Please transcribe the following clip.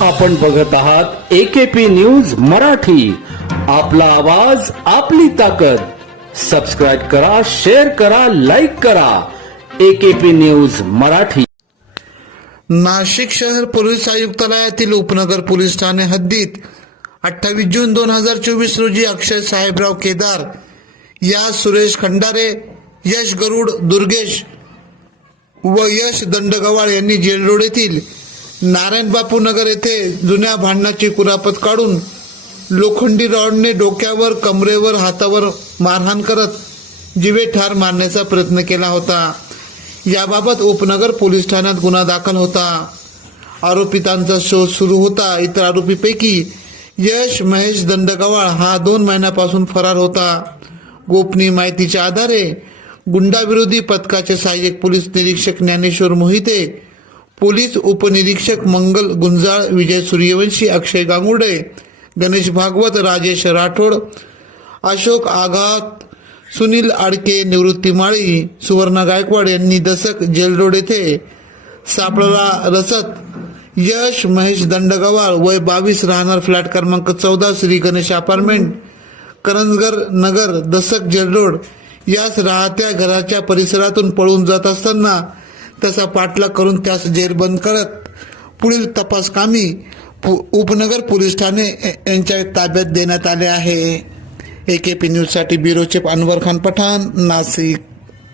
आपण बघत आहात एकेपी न्यूज मराठी. आपला आवाज आपली ताकद. सबस्क्राईब करा शेअर करा लाईक करा. AKP news Marathi. नाशिक शहर पोलीस आयुक्तालयातील उपनगर पोलीस ठाणे हद्दीत अठ्ठावीस जून दोन हजार चोवीस रोजी अक्षय साहेबराव केदार या सुरेश खंडारे यश गरुड दुर्गेश व यश दंडगवाळ यांनी जेलरोड येथील नारायण बापू नगर येथे जुन्या भांडणाची कुरापत काढून लोखंडी रॉडने डोक्यावर कमरेवर हातावर मारहाण करत जिवे ठार मारण्याचा प्रयत्न केला होता. याबाबत उपनगर पोलीस ठाण्यात गुन्हा दाखल होता. आरोपितांचा शोध सुरू होता. इतर आरोपीपैकी यश महेश दंडगवाळ हा दोन महिन्यापासून फरार होता. गोपनीय माहितीच्या आधारे गुंडाविरोधी पथकाचे सहाय्यक पोलीस निरीक्षक ज्ञानेश्वर मोहिते पोलीस उपनिरीक्षक मंगल गुंजाळ विजय सूर्यवंशी अक्षय गांगुडे गणेश भागवत राजेश राठोड अशोक आघात सुनील आडके निवृत्ती माळी सुवर्णा गायकवाड यांनी दसक जेलरोड येथे सापळा रसत यश महेश दंडगवाळ वय बावीस राहणार फ्लॅट क्रमांक चौदा Shri Ganesh apartment Karanjgar Nagar Dasak jail road. याच राहत्या घराच्या परिसरातून पळून जात असताना तसा पाठलाग करून त्यास जेरबंद करत पुढील तपास कामी उपनगर पोलीस ठाणे यांच्या ताब्यात देण्यात आले आहे. ए के पी न्यूजसाठी ब्युरो चीफ अनवर खान पठाण नाशिक.